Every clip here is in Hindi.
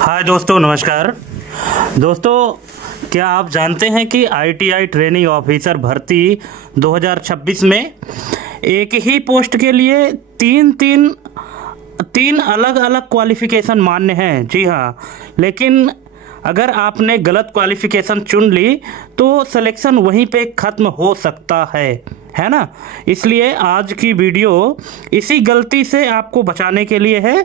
हाय दोस्तों, नमस्कार। दोस्तों, क्या आप जानते हैं कि आईटीआई ट्रेनिंग ऑफिसर भर्ती 2026 में एक ही पोस्ट के लिए तीन तीन तीन अलग अलग क्वालिफ़िकेशन मान्य हैं। जी हाँ, लेकिन अगर आपने गलत क्वालिफ़िकेशन चुन ली तो सिलेक्शन वहीं पे ख़त्म हो सकता है ना। इसलिए आज की वीडियो इसी गलती से आपको बचाने के लिए है।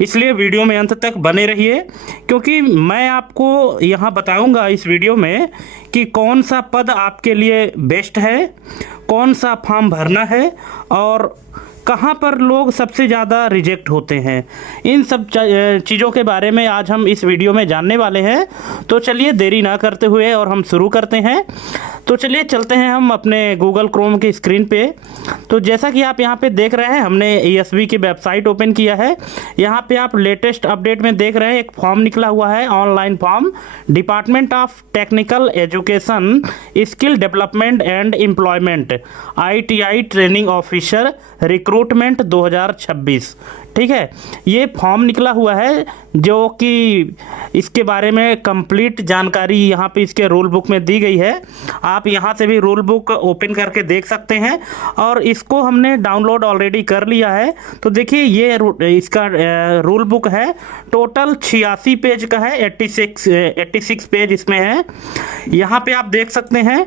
इसलिए वीडियो में अंत तक बने रहिए, क्योंकि मैं आपको यहाँ बताऊँगा इस वीडियो में कि कौन सा पद आपके लिए बेस्ट है, कौन सा फॉर्म भरना है और कहाँ पर लोग सबसे ज़्यादा रिजेक्ट होते हैं। इन सब चीज़ों के बारे में आज हम इस वीडियो में जानने वाले हैं। तो चलिए देरी ना करते हुए और हम शुरू करते हैं। तो चलिए चलते हैं हम अपने गूगल क्रोम की स्क्रीन पे। तो जैसा कि आप यहाँ पे देख रहे हैं, हमने ईएसवी की वेबसाइट ओपन किया है। यहाँ पे आप लेटेस्ट अपडेट में देख रहे हैं, एक फॉर्म निकला हुआ है, online form, department of technical education skill development and employment ITI training officer recruitment 2026। ठीक है, ये फॉर्म निकला हुआ है जो कि इसके बारे में कंप्लीट जानकारी यहाँ पे इसके रूल बुक में दी गई है। आप यहाँ से भी रूल बुक ओपन करके देख सकते हैं और इसको हमने डाउनलोड ऑलरेडी कर लिया है। तो देखिए, ये इसका रूल बुक है, टोटल 86 पेज का है, 86 पेज इसमें है। यहाँ पे आप देख सकते हैं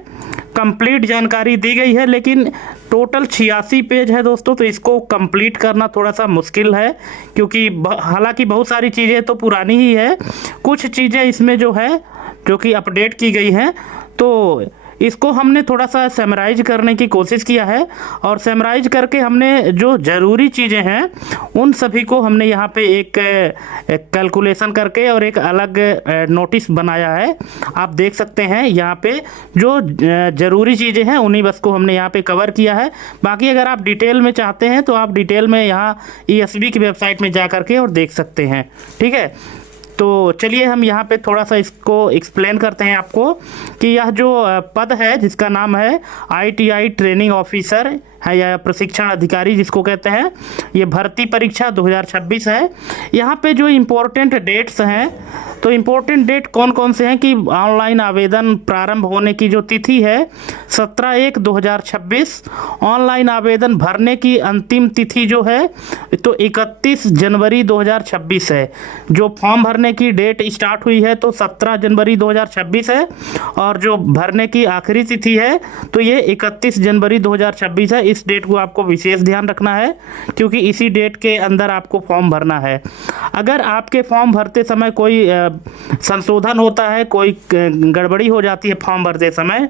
कंप्लीट जानकारी दी गई है, लेकिन टोटल 86 पेज है दोस्तों। तो इसको कंप्लीट करना थोड़ा सा मुश्किल है, क्योंकि हालांकि बहुत सारी चीज़ें तो पुरानी ही है, कुछ चीज़ें इसमें जो है जो कि अपडेट की गई हैं। तो इसको हमने थोड़ा सा समराइज करने की कोशिश किया है और समराइज करके हमने जो ज़रूरी चीज़ें हैं उन सभी को हमने यहाँ पे एक कैलकुलेशन करके और एक अलग नोटिस बनाया है। आप देख सकते हैं यहाँ पे जो ज़रूरी चीज़ें हैं उन्हीं बस को हमने यहाँ पे कवर किया है। बाकी अगर आप डिटेल में चाहते हैं तो आप डिटेल में यहाँ ईएसवी की वेबसाइट में जा करके और देख सकते हैं। ठीक है, तो चलिए हम यहाँ पे थोड़ा सा इसको एक्सप्लेन करते हैं आपको कि यह जो पद है जिसका नाम है आईटीआई ट्रेनिंग ऑफिसर है या प्रशिक्षण अधिकारी जिसको कहते हैं, ये भर्ती परीक्षा 2026 है। यहाँ पे जो इम्पोर्टेंट डेट्स हैं, तो इम्पोर्टेंट डेट कौन कौन से हैं कि ऑनलाइन आवेदन प्रारंभ होने की जो तिथि है 17/1/2026। ऑनलाइन आवेदन भरने की अंतिम तिथि जो है तो 31 जनवरी 2026 है। जो फॉर्म भरने की डेट स्टार्ट हुई है तो 17 जनवरी 2026 है और जो भरने की आखिरी तिथि है तो ये 31 जनवरी 2026 है। इस डेट को आपको विशेष ध्यान रखना है, क्योंकि इसी डेट के अंदर आपको फॉर्म भरना है। अगर आपके फॉर्म भरते समय कोई संशोधन होता है, कोई गड़बड़ी हो जाती है फॉर्म भरते समय,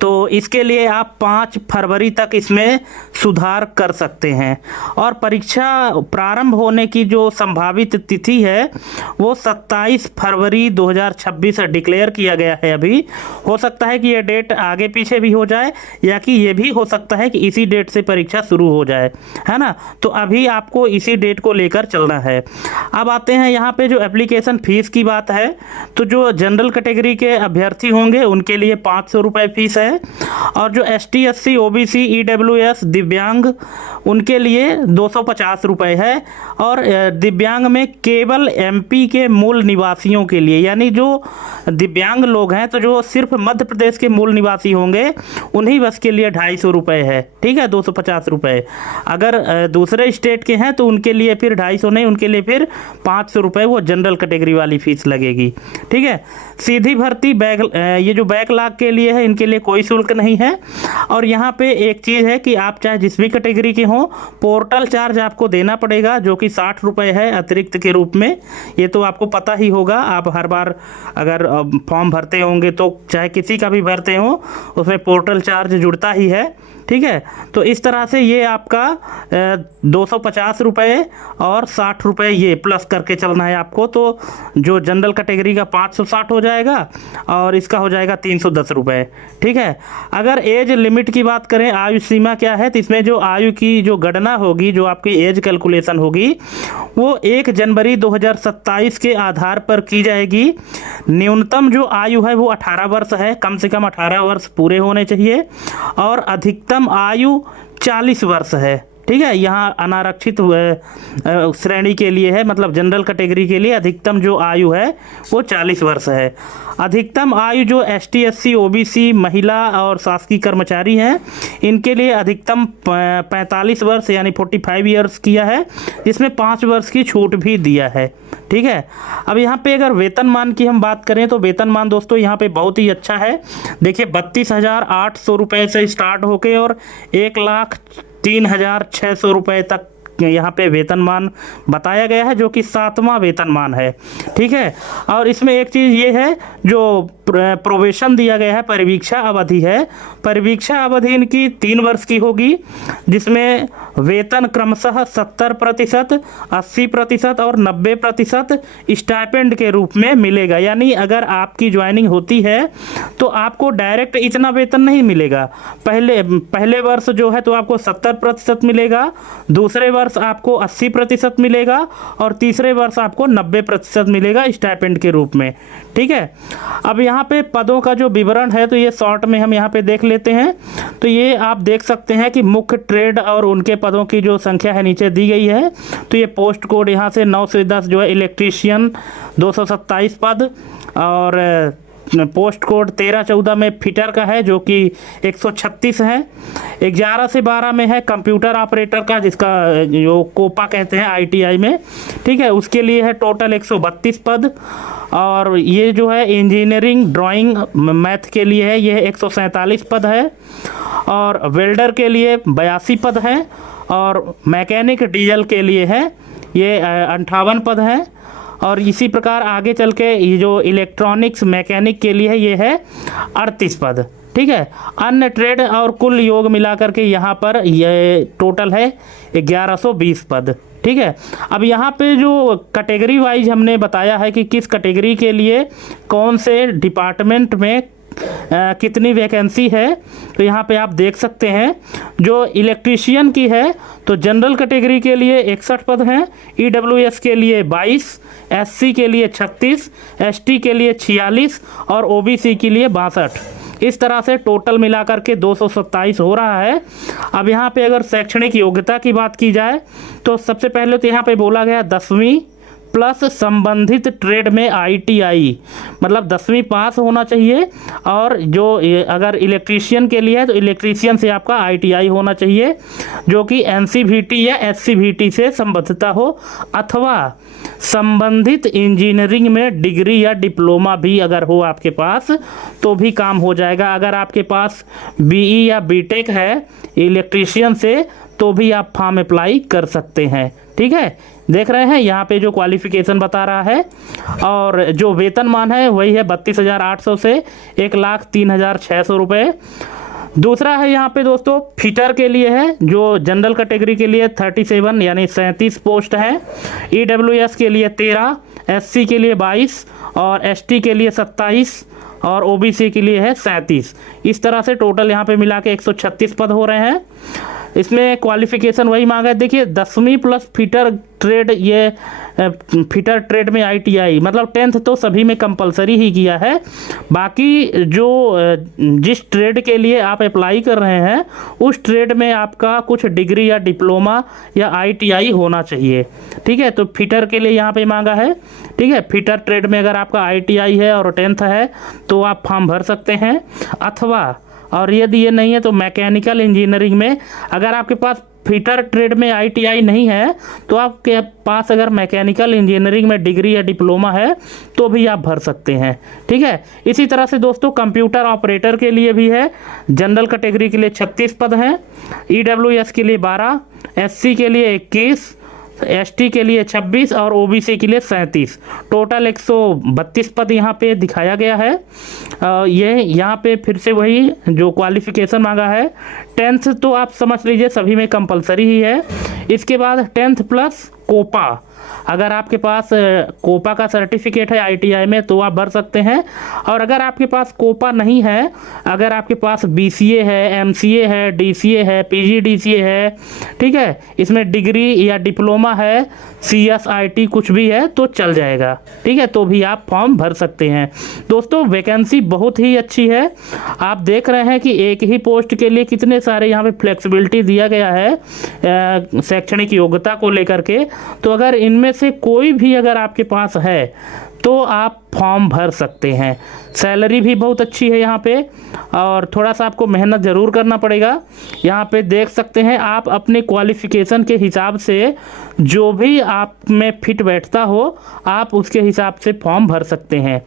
तो इसके लिए आप 5 फरवरी तक इसमें सुधार कर सकते हैं। और परीक्षा प्रारंभ होने की जो संभावित तिथि है वो 27 फरवरी 2026 डिक्लेयर किया गया है। अभी हो सकता है कि ये डेट आगे पीछे भी हो जाए, या कि ये भी हो सकता है कि इसी डेट से परीक्षा शुरू हो जाए, है ना। तो अभी आपको इसी डेट को लेकर चलना है। अब आते हैं यहाँ पे जो एप्लीकेशन फ़ीस की बात है, तो जो जनरल कैटेगरी के अभ्यर्थी होंगे उनके लिए 500 रुपये फीस है, और जो ST SC OBC EWS दिव्यांग उनके लिए 250 रुपये है। और दिव्यांग में केवल MP के मूल निवासियों के लिए, यानी जो दिव्यांग लोग हैं तो जो सिर्फ मध्य प्रदेश के मूल निवासी होंगे उन्हीं बस के लिए 250 रुपये है। ठीक है, 250 रुपये। अगर दूसरे स्टेट के हैं तो उनके लिए फिर 250 नहीं, उनके लिए फिर 500 रुपये वो जनरल कैटेगरी वाली फ़ीस लगेगी। ठीक है, सीधी भर्ती ये जो बैकलॉग के लिए है इनके लिए कोई शुल्क नहीं है। और यहाँ पे एक चीज़ है कि आप चाहे जिस भी कैटेगरी के हों, पोर्टल चार्ज आपको देना पड़ेगा जो कि 60 रुपये है अतिरिक्त के रूप में। ये तो आपको पता ही होगा, आप हर बार अगर फॉर्म भरते होंगे तो चाहे किसी का भी भरते हो उसमें पोर्टल चार्ज जुड़ता ही है। ठीक है, तो इस तरह से ये आपका 250 रुपये और 60 रुपये ये प्लस करके चलना है आपको। तो जो जनरल कैटेगरी का 560 हो जाएगा और इसका हो जाएगा 310 रुपये। ठीक है, अगर एज लिमिट की बात करें, आयु सीमा क्या है, तो इसमें जो आयु की जो गणना होगी, जो आपकी एज कैलकुलेशन होगी वो 1 जनवरी 2027 के आधार पर की जाएगी। न्यूनतम जो आयु है वो 18 वर्ष है, कम से कम 18 वर्ष पूरे होने चाहिए, और अधिकतम आयु 40 वर्ष है। ठीक है। यहाँ अनारक्षित श्रेणी के लिए है, मतलब जनरल कैटेगरी के लिए अधिकतम जो आयु है वो 40 वर्ष है। अधिकतम आयु जो ST SC OBC महिला और शासकीय कर्मचारी हैं इनके लिए अधिकतम 45 वर्ष यानी 45 ईयर्स किया है, जिसमें 5 वर्ष की छूट भी दिया है। ठीक है। अब यहाँ पे अगर वेतनमान की हम बात करें तो वेतनमान दोस्तों यहाँ पे बहुत ही अच्छा है। देखिए 32,800 रुपये से स्टार्ट होके और 1,03,600 रुपये तक यहाँ पे वेतनमान बताया गया है, जो कि 7वां वेतनमान है। ठीक है। और इसमें एक चीज़ ये है जो प्रोबेशन दिया गया है, परिवीक्षा अवधि है। परिवीक्षा अवधि इनकी 3 वर्ष की होगी, जिसमें वेतन क्रमशः 70%, 80% और 90% स्टाइपेंड के रूप में मिलेगा। यानी अगर आपकी ज्वाइनिंग होती है तो आपको डायरेक्ट इतना वेतन नहीं मिलेगा। पहले वर्ष जो है तो आपको 70% मिलेगा, दूसरे वर्ष आपको 80% मिलेगा और तीसरे वर्ष आपको 90% मिलेगा स्टाइपेंड के रूप में। ठीक है। अब यहाँ पे पदों का जो विवरण है तो ये शॉर्ट में हम यहाँ पे देख लेते हैं। तो ये आप देख सकते हैं कि मुख्य ट्रेड और उनके पदों की जो संख्या है नीचे दी गई है। तो ये पोस्ट कोड यहाँ से 9 से 10 जो है इलेक्ट्रीशियन 227 पद, और पोस्ट कोड 13-14 में फिटर का है जो कि 136 है। 11 से 12 में है कंप्यूटर ऑपरेटर का, जिसका जो कोपा कहते हैं ITI में। ठीक है। उसके लिए है टोटल 132 पद। और ये जो है इंजीनियरिंग ड्राइंग मैथ के लिए है, ये 147 पद है। और वेल्डर के लिए 82 पद हैं। और मैकेनिक डीजल के लिए है ये 58 पद हैं। और इसी प्रकार आगे चल के ये जो इलेक्ट्रॉनिक्स मैकेनिक के लिए है ये है 38 पद। ठीक है। अन्य ट्रेड और कुल योग मिलाकर के यहाँ पर ये टोटल है 1120 पद। ठीक है। अब यहाँ पे जो कैटेगरी वाइज हमने बताया है कि किस कैटेगरी के लिए कौन से डिपार्टमेंट में कितनी वैकेंसी है, तो यहाँ पे आप देख सकते हैं। जो इलेक्ट्रीशियन की है तो जनरल कैटेगरी के लिए 61 पद हैं, EWS के लिए 22, SC के लिए 36, ST के लिए 46 और OBC के लिए 62। इस तरह से टोटल मिलाकर के 227 हो रहा है। अब यहाँ पे अगर शैक्षणिक योग्यता की बात की जाए तो सबसे पहले तो यहाँ पे बोला गया 10वीं प्लस संबंधित ट्रेड में ITI, मतलब 10वीं पास होना चाहिए। और जो अगर इलेक्ट्रीशियन के लिए है तो इलेक्ट्रीशियन से आपका ITI होना चाहिए, जो कि NCVT या SCVT से संबद्धता हो, अथवा संबंधित इंजीनियरिंग में डिग्री या डिप्लोमा भी अगर हो आपके पास तो भी काम हो जाएगा। अगर आपके पास BE या BTech है इलेक्ट्रीशियन से तो भी आप फॉर्म अप्लाई कर सकते हैं। ठीक है। देख रहे हैं यहाँ पे जो क्वालिफिकेशन बता रहा है। और जो वेतनमान है वही है 32,800 से 1,03,600 रुपये। दूसरा है यहाँ पे दोस्तों फिटर के लिए है, जो जनरल कैटेगरी के लिए 37 यानी 37 पोस्ट है। EWS के लिए 13, SC के लिए 22 और ST के लिए 27 और OBC के लिए है 37। इस तरह से टोटल यहाँ पे मिला के 136 पद हो रहे हैं। इसमें क्वालिफिकेशन वही मांगा है। देखिए 10वीं प्लस फिटर ट्रेड, ये फिटर ट्रेड में ITI, मतलब 10th तो सभी में कंपलसरी ही किया है। बाकी जो जिस ट्रेड के लिए आप अप्लाई कर रहे हैं उस ट्रेड में आपका कुछ डिग्री या डिप्लोमा या ITI होना चाहिए। ठीक है। तो फिटर के लिए यहाँ पे मांगा है। ठीक है। फिटर ट्रेड में अगर आपका ITI है और 10th है तो आप फॉर्म भर सकते हैं। अथवा और यदि ये नहीं है तो मैकेनिकल इंजीनियरिंग में अगर आपके पास फिटर ट्रेड में ITI नहीं है तो आपके पास अगर मैकेनिकल इंजीनियरिंग में डिग्री या डिप्लोमा है तो भी आप भर सकते हैं। ठीक है। इसी तरह से दोस्तों कंप्यूटर ऑपरेटर के लिए भी है। जनरल कैटेगरी के लिए 36 पद हैं, EWS के लिए 12, SC के लिए 21, ST के लिए 26 और OBC के लिए 37। टोटल 132 पद यहाँ पे दिखाया गया है। ये यहाँ पे फिर से वही जो क्वालिफिकेशन मांगा है 10th तो आप समझ लीजिए सभी में कंपलसरी ही है। इसके बाद 10th प्लस कोपा अगर आपके पास कोपा का सर्टिफिकेट है आईटीआई में तो आप भर सकते हैं। और अगर आपके पास कोपा नहीं है, अगर आपके पास बीसीए है, एमसीए है, डीसीए है, पीजीडीसीए है, ठीक है, इसमें डिग्री या डिप्लोमा है, सीएसआईटी कुछ भी है तो चल जाएगा, ठीक है, तो भी आप फॉर्म भर सकते हैं। दोस्तों वैकेंसी बहुत ही अच्छी है। आप देख रहे हैं कि एक ही पोस्ट के लिए कितने सारे यहाँ पे फ्लेक्सिबिलिटी दिया गया है शैक्षणिक योग्यता को लेकर के। तो अगर इनमें से कोई भी अगर आपके पास है तो आप फॉर्म भर सकते हैं। सैलरी भी बहुत अच्छी है यहाँ पे, और थोड़ा सा आपको मेहनत ज़रूर करना पड़ेगा। यहाँ पे देख सकते हैं आप अपने क्वालिफ़िकेशन के हिसाब से जो भी आप में फिट बैठता हो आप उसके हिसाब से फॉर्म भर सकते हैं।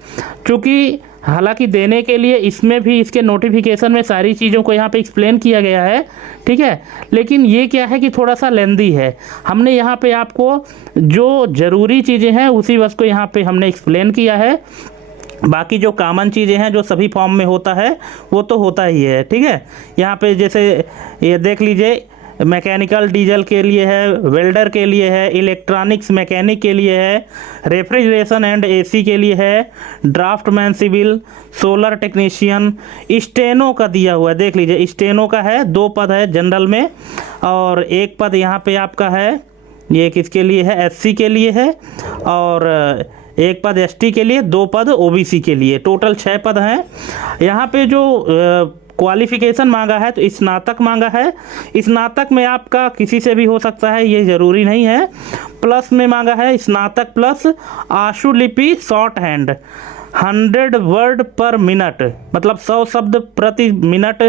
क्योंकि हालांकि देने के लिए इसमें भी इसके नोटिफिकेशन में सारी चीज़ों को यहाँ पे एक्सप्लेन किया गया है, ठीक है, लेकिन ये क्या है कि थोड़ा सा लेंदी है। हमने यहाँ पे आपको जो ज़रूरी चीज़ें हैं उसी बस को यहाँ पे हमने एक्सप्लेन किया है। बाकी जो कॉमन चीज़ें हैं जो सभी फॉर्म में होता है वो तो होता ही है, ठीक है। यहाँ पे जैसे ये देख लीजिए, मैकेनिकल डीजल के लिए है, वेल्डर के लिए है, इलेक्ट्रॉनिक्स मैकेनिक के लिए है, रेफ्रिजरेशन एंड एसी के लिए है, draftsman civil, solar technician, steno का दिया हुआ है, देख लीजिए स्टेनो का है, 2 पद है जनरल में, और 1 पद यहाँ पे आपका है, ये किसके लिए है, एससी के लिए है, और 1 पद एसटी के लिए, 2 पद ओबीसी के लिए, टोटल 6 पद हैं। यहाँ पे जो क्वालिफिकेशन मांगा है तो स्नातक मांगा है। स्नातक में आपका किसी से भी हो सकता है, ये ज़रूरी नहीं है। प्लस में मांगा है स्नातक प्लस आशुलिपि shorthand 100 word per minute, मतलब 100 शब्द प्रति मिनट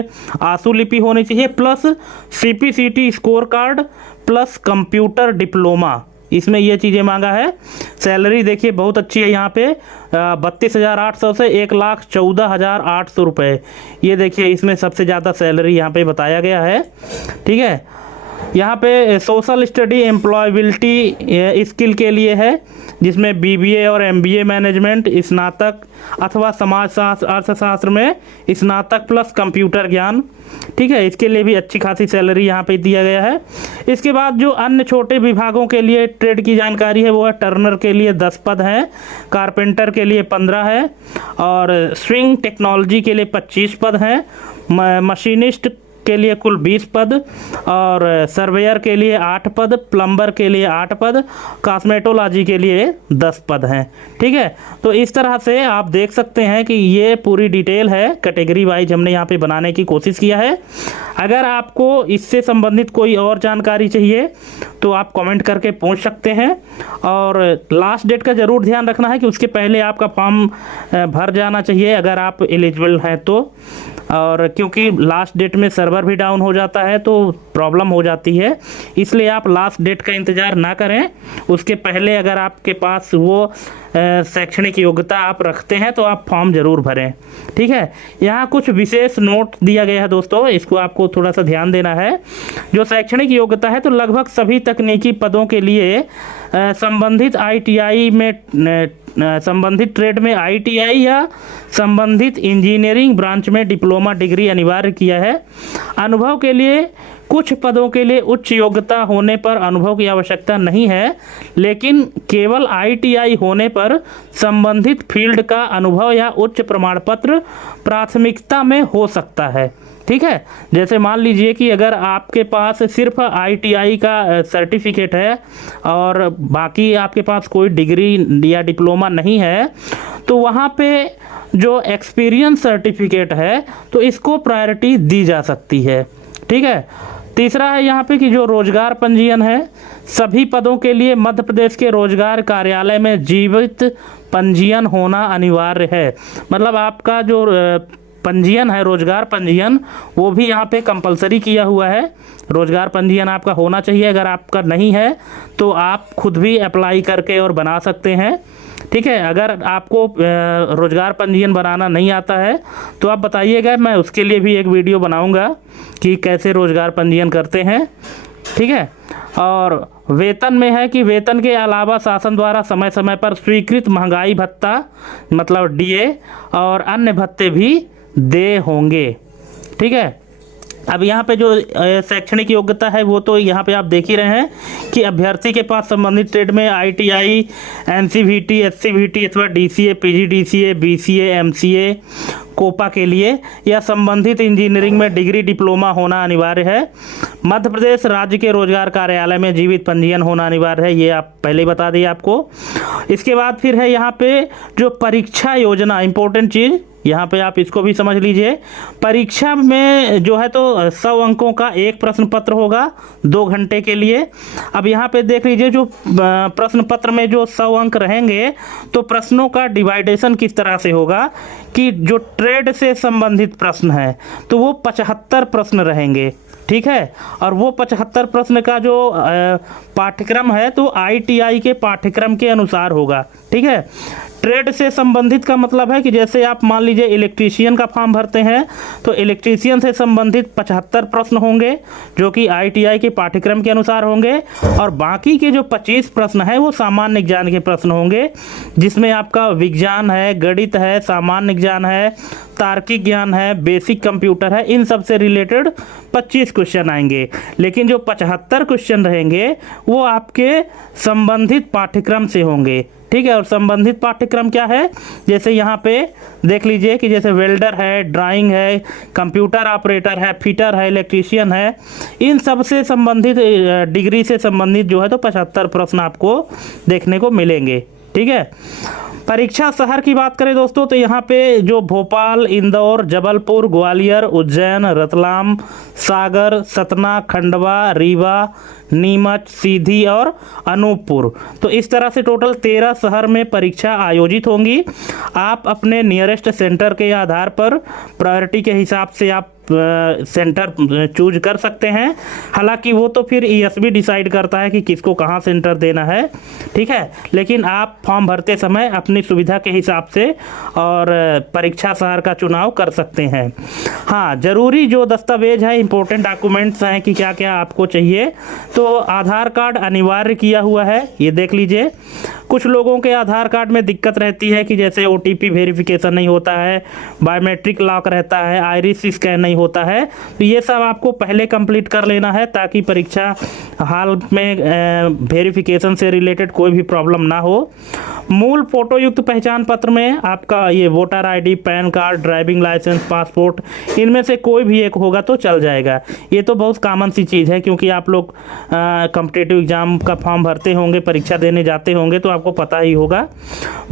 आशुलिपि होनी चाहिए, plus CPCT score card, plus computer diploma, इसमें ये चीज़ें मांगा है। सैलरी देखिए बहुत अच्छी है यहाँ पे, 32,800 से 1,14,800 रुपये। ये देखिए इसमें सबसे ज़्यादा सैलरी यहाँ पे बताया गया है, ठीक है। यहाँ पे सोशल स्टडी एम्प्लॉयबिलिटी स्किल के लिए है, जिसमें बीबीए और एमबीए मैनेजमेंट, स्नातक अथवा समाजशास्त्र अर्थशास्त्र में स्नातक प्लस कंप्यूटर ज्ञान, ठीक है, इसके लिए भी अच्छी खासी सैलरी यहाँ पे दिया गया है। इसके बाद जो अन्य छोटे विभागों के लिए ट्रेड की जानकारी है वो है, टर्नर के लिए 10 पद हैं, कारपेंटर के लिए 15 है, और स्विंग टेक्नोलॉजी के लिए 25 पद हैं, मशीनिस्ट के लिए कुल 20 पद, और सर्वेयर के लिए 8 पद, प्लम्बर के लिए 8 पद, कॉस्मेटोलॉजी के लिए 10 पद हैं, ठीक है। तो इस तरह से आप देख सकते हैं कि ये पूरी डिटेल है, कैटेगरी वाइज हमने यहाँ पे बनाने की कोशिश किया है। अगर आपको इससे संबंधित कोई और जानकारी चाहिए तो आप कमेंट करके पूछ सकते हैं, और लास्ट डेट का ज़रूर ध्यान रखना है कि उसके पहले आपका फॉर्म भर जाना चाहिए अगर आप एलिजिबल हैं तो, और क्योंकि लास्ट डेट में सर्वर भी डाउन हो जाता है तो प्रॉब्लम हो जाती है, इसलिए आप लास्ट डेट का इंतज़ार ना करें। उसके पहले अगर आपके पास वो शैक्षणिक योग्यता आप रखते हैं तो आप फॉर्म ज़रूर भरें, ठीक है। यहाँ कुछ विशेष नोट दिया गया है दोस्तों, इसको आपको थोड़ा सा ध्यान देना है। जो शैक्षणिक योग्यता है तो लगभग सभी तकनीकी पदों के लिए संबंधित आईटीआई में संबंधित ट्रेड में आईटीआई या संबंधित इंजीनियरिंग ब्रांच में डिप्लोमा डिग्री अनिवार्य किया है। अनुभव के लिए कुछ पदों के लिए उच्च योग्यता होने पर अनुभव की आवश्यकता नहीं है, लेकिन केवल आईटीआई होने पर संबंधित फील्ड का अनुभव या उच्च प्रमाण पत्र प्राथमिकता में हो सकता है, ठीक है। जैसे मान लीजिए कि अगर आपके पास सिर्फ आईटीआई का सर्टिफिकेट है और बाकी आपके पास कोई डिग्री या डिप्लोमा नहीं है, तो वहाँ पे जो एक्सपीरियंस सर्टिफिकेट है तो इसको प्रायोरिटी दी जा सकती है, ठीक है। तीसरा है यहाँ पे कि जो रोजगार पंजीयन है, सभी पदों के लिए मध्य प्रदेश के रोजगार कार्यालय में जीवित पंजीयन होना अनिवार्य है। मतलब आपका जो पंजीयन है, रोजगार पंजीयन, वो भी यहाँ पे कंपलसरी किया हुआ है। रोजगार पंजीयन आपका होना चाहिए, अगर आपका नहीं है तो आप खुद भी अप्लाई करके और बना सकते हैं, ठीक है। अगर आपको रोजगार पंजीयन बनाना नहीं आता है तो आप बताइएगा, मैं उसके लिए भी एक वीडियो बनाऊंगा कि कैसे रोजगार पंजीयन करते हैं, ठीक है। और वेतन में है कि वेतन के अलावा शासन द्वारा समय समय पर स्वीकृत महंगाई भत्ता मतलब डीए और अन्य भत्ते भी दे होंगे, ठीक है। अब यहाँ पे जो शैक्षणिक योग्यता है वो तो यहाँ पे आप देख ही रहे हैं कि अभ्यर्थी के पास संबंधित ट्रेड में ITI, NCVT, SCVT अथवा DCA, PGDCA, BCA, MCA, COPA के लिए या संबंधित इंजीनियरिंग में डिग्री डिप्लोमा होना अनिवार्य है। मध्य प्रदेश राज्य के रोजगार कार्यालय में जीवित पंजीयन होना अनिवार्य है, ये आप पहले ही बता दिए आपको। इसके बाद फिर है यहाँ पे जो परीक्षा योजना, इंपॉर्टेंट चीज़ यहाँ पे आप इसको भी समझ लीजिए। परीक्षा में जो है तो 100 अंकों का एक प्रश्न पत्र होगा 2 घंटे के लिए। अब यहाँ पे देख लीजिए जो प्रश्न पत्र में जो 100 अंक रहेंगे तो प्रश्नों का डिवाइडेशन किस तरह से होगा कि जो ट्रेड से संबंधित प्रश्न है तो वो 75 प्रश्न रहेंगे, ठीक है। और वो 75 प्रश्न का जो पाठ्यक्रम है तो ITI के पाठ्यक्रम के अनुसार होगा, ठीक है। ट्रेड से संबंधित का मतलब है कि जैसे आप मान लीजिए इलेक्ट्रीशियन का फॉर्म भरते हैं तो इलेक्ट्रीशियन से संबंधित 75 प्रश्न होंगे जो कि ITI के पाठ्यक्रम के अनुसार होंगे, और बाकी के जो 25 प्रश्न हैं वो सामान्य ज्ञान के प्रश्न होंगे, जिसमें आपका विज्ञान है, गणित है, सामान्य ज्ञान है, तार्किक ज्ञान है, बेसिक कंप्यूटर है, इन सब से रिलेटेड 25 क्वेश्चन आएंगे। लेकिन जो 75 क्वेश्चन रहेंगे वो आपके संबंधित पाठ्यक्रम से होंगे, ठीक है। और संबंधित पाठ्यक्रम क्या है, जैसे यहाँ पे देख लीजिए कि जैसे वेल्डर है, ड्राइंग है, कंप्यूटर ऑपरेटर है, फिटर है, इलेक्ट्रीशियन है, इन सब से संबंधित डिग्री से संबंधित जो है तो 75 प्रश्न आपको देखने को मिलेंगे, ठीक है। परीक्षा शहर की बात करें दोस्तों तो यहाँ पे जो भोपाल, इंदौर, जबलपुर, ग्वालियर, उज्जैन, रतलाम, सागर, सतना, खंडवा, रीवा, नीमच, सीधी और अनूपपुर, तो इस तरह से टोटल 13 शहर में परीक्षा आयोजित होंगी। आप अपने नियरेस्ट सेंटर के आधार पर प्रायोरिटी के हिसाब से आप सेंटर चूज कर सकते हैं। हालांकि वो तो फिर ESB डिसाइड करता है कि किसको कहाँ सेंटर देना है, ठीक है। लेकिन आप फॉर्म भरते समय अपनी सुविधा के हिसाब से और परीक्षा शहर का चुनाव कर सकते हैं। हाँ, ज़रूरी जो दस्तावेज है, इंपॉर्टेंट डॉक्यूमेंट्स हैं कि क्या क्या आपको चाहिए, तो आधार कार्ड अनिवार्य किया हुआ है, ये देख लीजिए। कुछ लोगों के आधार कार्ड में दिक्कत रहती है कि जैसे OTP वेरिफिकेशन नहीं होता है, बायोमेट्रिक लॉक रहता है, आइरिस स्कैन नहीं होता है, तो ये सब आपको पहले कंप्लीट कर लेना है ताकि परीक्षा हाल में वेरिफिकेशन से रिलेटेड कोई भी प्रॉब्लम ना हो। मूल फोटो युक्त पहचान पत्र में आपका ये voter ID, PAN card, driving licence, passport, इनमें से कोई भी एक होगा तो चल जाएगा। ये तो बहुत कॉमन सी चीज़ है क्योंकि आप लोग कॉम्पिटिटिव एग्जाम का फॉर्म भरते होंगे, परीक्षा देने जाते होंगे, तो आपको पता ही होगा।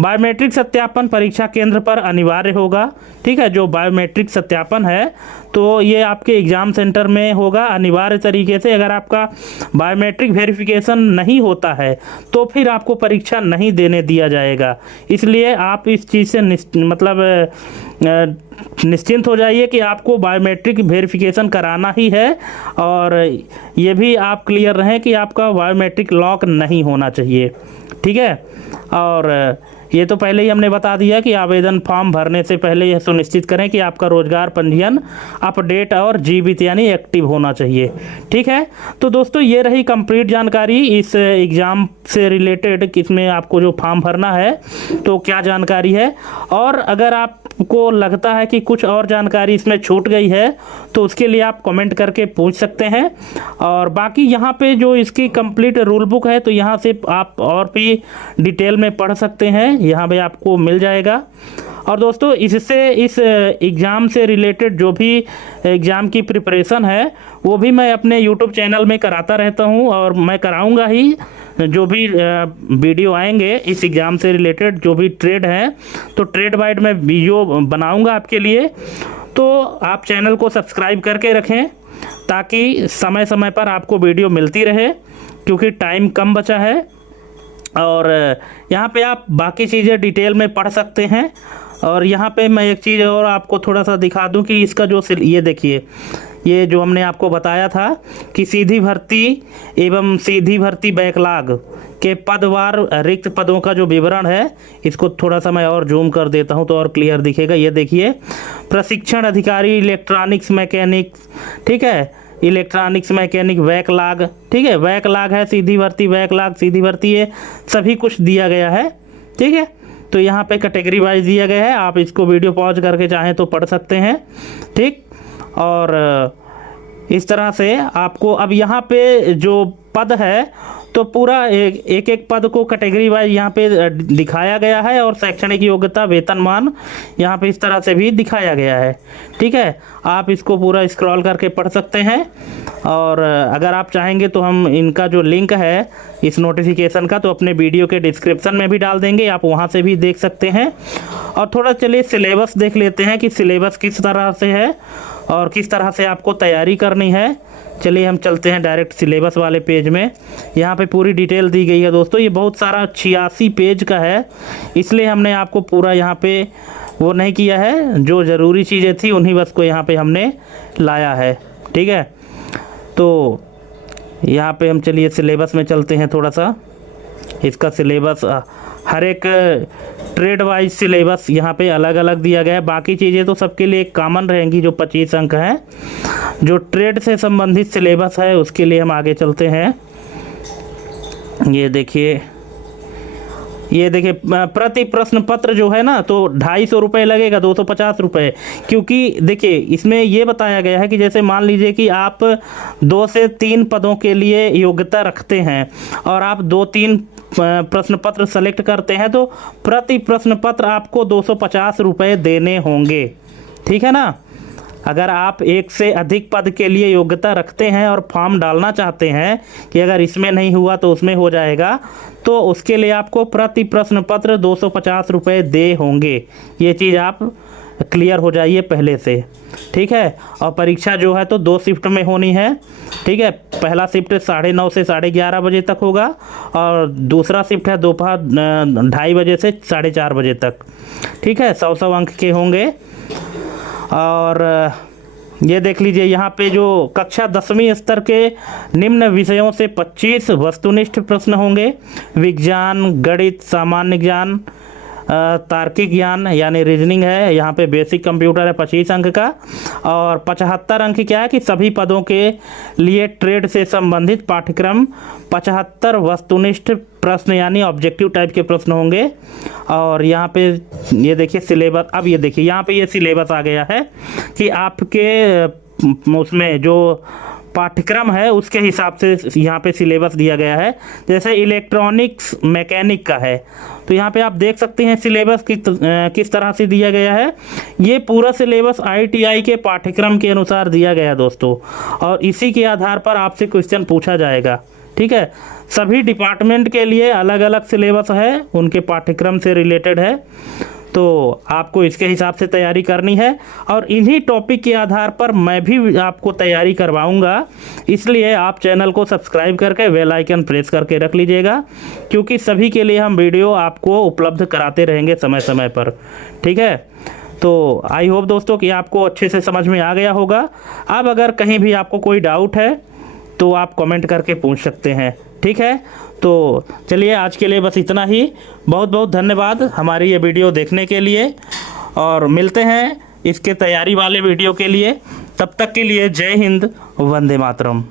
बायोमेट्रिक सत्यापन परीक्षा केंद्र पर अनिवार्य होगा, ठीक है। जो बायोमेट्रिक सत्यापन है तो ये आपके एग्ज़ाम सेंटर में होगा अनिवार्य तरीके से। अगर आपका बायोमेट्रिक वेरिफिकेशन नहीं होता है तो फिर आपको परीक्षा नहीं देने दिया जाएगा। इसलिए आप इस चीज़ से निश्चिंत हो जाइए कि आपको बायोमेट्रिक वेरिफिकेशन कराना ही है, और ये भी आप क्लियर रहें कि आपका बायोमेट्रिक लॉक नहीं होना चाहिए, ठीक है। और ये तो पहले ही हमने बता दिया कि आवेदन फॉर्म भरने से पहले यह सुनिश्चित करें कि आपका रोजगार पंजीयन अपडेट और जीवित यानी एक्टिव होना चाहिए, ठीक है। तो दोस्तों ये रही कंप्लीट जानकारी इस एग्ज़ाम से रिलेटेड, किसमें आपको जो फॉर्म भरना है तो क्या जानकारी है। और अगर आपको लगता है कि कुछ और जानकारी इसमें छूट गई है तो उसके लिए आप कमेंट करके पूछ सकते हैं। और बाकी यहाँ पे जो इसकी कंप्लीट रूल बुक है तो यहाँ से आप और भी डिटेल में पढ़ सकते हैं, यहाँ पे आपको मिल जाएगा। और दोस्तों इससे इस एग्ज़ाम से रिलेटेड जो भी एग्ज़ाम की प्रिपरेशन है वो भी मैं अपने YouTube चैनल में कराता रहता हूँ, और मैं कराऊँगा ही। जो भी वीडियो आएंगे इस एग्ज़ाम से रिलेटेड, जो भी ट्रेड हैं तो ट्रेड वाइड में वीडियो बनाऊँगा आपके लिए। तो आप चैनल को सब्सक्राइब करके रखें ताकि समय समय पर आपको वीडियो मिलती रहे, क्योंकि टाइम कम बचा है। और यहाँ पे आप बाकी चीज़ें डिटेल में पढ़ सकते हैं। और यहाँ पे मैं एक चीज़ और आपको थोड़ा सा दिखा दूँ कि इसका जो ये देखिए, ये जो हमने आपको बताया था कि सीधी भर्ती एवं सीधी भर्ती बैकलॉग के पदवार रिक्त पदों का जो विवरण है, इसको थोड़ा सा मैं और जूम कर देता हूँ तो और क्लियर दिखेगा। ये देखिए, प्रशिक्षण अधिकारी, इलेक्ट्रॉनिक्स मैकेनिक, ठीक है, इलेक्ट्रॉनिक्स मैकेनिक बैकलॉग, ठीक है, बैकलॉग है, सीधी भर्ती बैकलॉग, सीधी भर्ती है, सभी कुछ दिया गया है, ठीक है। तो यहाँ पे कैटेगरी वाइज दिया गया है, आप इसको वीडियो पॉज करके चाहें तो पढ़ सकते हैं, ठीक। और इस तरह से आपको अब यहाँ पे जो पद है तो पूरा एक एक पद को कैटेगरी वाइज यहाँ पे दिखाया गया है, और शैक्षणिक योग्यता वेतनमान यहाँ पे इस तरह से भी दिखाया गया है। ठीक है, आप इसको पूरा स्क्रॉल करके पढ़ सकते हैं, और अगर आप चाहेंगे तो हम इनका जो लिंक है इस नोटिफिकेशन का तो अपने वीडियो के डिस्क्रिप्शन में भी डाल देंगे, आप वहाँ से भी देख सकते हैं। और थोड़ा चलिए सिलेबस देख लेते हैं कि सिलेबस किस तरह से है और किस तरह से आपको तैयारी करनी है। चलिए हम चलते हैं डायरेक्ट सिलेबस वाले पेज में। यहाँ पे पूरी डिटेल दी गई है दोस्तों, ये बहुत सारा 86 पेज का है, इसलिए हमने आपको पूरा यहाँ पे वो नहीं किया है, जो ज़रूरी चीज़ें थी उन्हीं बस को यहाँ पे हमने लाया है। ठीक है, तो यहाँ पे हम चलिए सिलेबस में चलते हैं थोड़ा सा। इसका सिलेबस हर एक ट्रेड वाइज सिलेबस यहाँ पे अलग अलग दिया गया है, बाकी चीज़ें तो सबके लिए कॉमन रहेंगी जो 25 अंक हैं। जो ट्रेड से संबंधित सिलेबस है उसके लिए हम आगे चलते हैं। ये देखिए प्रति प्रश्न पत्र जो है ना तो 250 रुपये लगेगा, 250 रुपये, क्योंकि देखिए इसमें ये बताया गया है कि जैसे मान लीजिए कि आप 2 से 3 पदों के लिए योग्यता रखते हैं और आप 2-3 प्रश्न पत्र सेलेक्ट करते हैं तो प्रति प्रश्न पत्र आपको 250 रुपये देने होंगे। ठीक है ना, अगर आप 1 से अधिक पद के लिए योग्यता रखते हैं और फॉर्म डालना चाहते हैं कि अगर इसमें नहीं हुआ तो उसमें हो जाएगा, तो उसके लिए आपको प्रति प्रश्न पत्र 250 रुपये दे होंगे। ये चीज़ आप क्लियर हो जाइए पहले से। ठीक है, और परीक्षा जो है तो 2 शिफ्ट में होनी है। ठीक है, पहला शिफ्ट 9:30 से 11:30 बजे तक होगा, और दूसरा शिफ्ट है दोपहर 2:30 बजे से 4:30 बजे तक। ठीक है, 100 अंक के होंगे। और ये देख लीजिए यहाँ पे जो कक्षा 10वीं स्तर के निम्न विषयों से 25 वस्तुनिष्ठ प्रश्न होंगे। विज्ञान, गणित, सामान्य ज्ञान, तार्किक ज्ञान यानी रीजनिंग है, यहाँ पे बेसिक कंप्यूटर है 25 अंक का, और 75 अंक क्या है कि सभी पदों के लिए ट्रेड से संबंधित पाठ्यक्रम 75 वस्तुनिष्ठ प्रश्न यानी ऑब्जेक्टिव टाइप के प्रश्न होंगे। और यहाँ पे ये देखिए सिलेबस, अब ये देखिए यहाँ पे ये सिलेबस आ गया है कि आपके उसमें जो पाठ्यक्रम है उसके हिसाब से यहाँ पे सिलेबस दिया गया है। जैसे इलेक्ट्रॉनिक्स मैकेनिक का है तो यहाँ पे आप देख सकते हैं सिलेबस किस तरह से दिया गया है। ये पूरा सिलेबस ITI के पाठ्यक्रम के अनुसार दिया गया दोस्तों, और इसी के आधार पर आपसे क्वेश्चन पूछा जाएगा। ठीक है, सभी डिपार्टमेंट के लिए अलग अलग सिलेबस है, उनके पाठ्यक्रम से रिलेटेड है, तो आपको इसके हिसाब से तैयारी करनी है। और इन्हीं टॉपिक के आधार पर मैं भी आपको तैयारी करवाऊंगा, इसलिए आप चैनल को सब्सक्राइब करके बेल आइकन प्रेस करके रख लीजिएगा, क्योंकि सभी के लिए हम वीडियो आपको उपलब्ध कराते रहेंगे समय समय पर। ठीक है, तो आई होप दोस्तों कि आपको अच्छे से समझ में आ गया होगा। अब अगर कहीं भी आपको कोई डाउट है तो आप कमेंट करके पूछ सकते हैं। ठीक है, तो चलिए आज के लिए बस इतना ही। बहुत बहुत धन्यवाद हमारी ये वीडियो देखने के लिए, और मिलते हैं इसके तैयारी वाले वीडियो के लिए। तब तक के लिए जय हिंद, वंदे मातरम।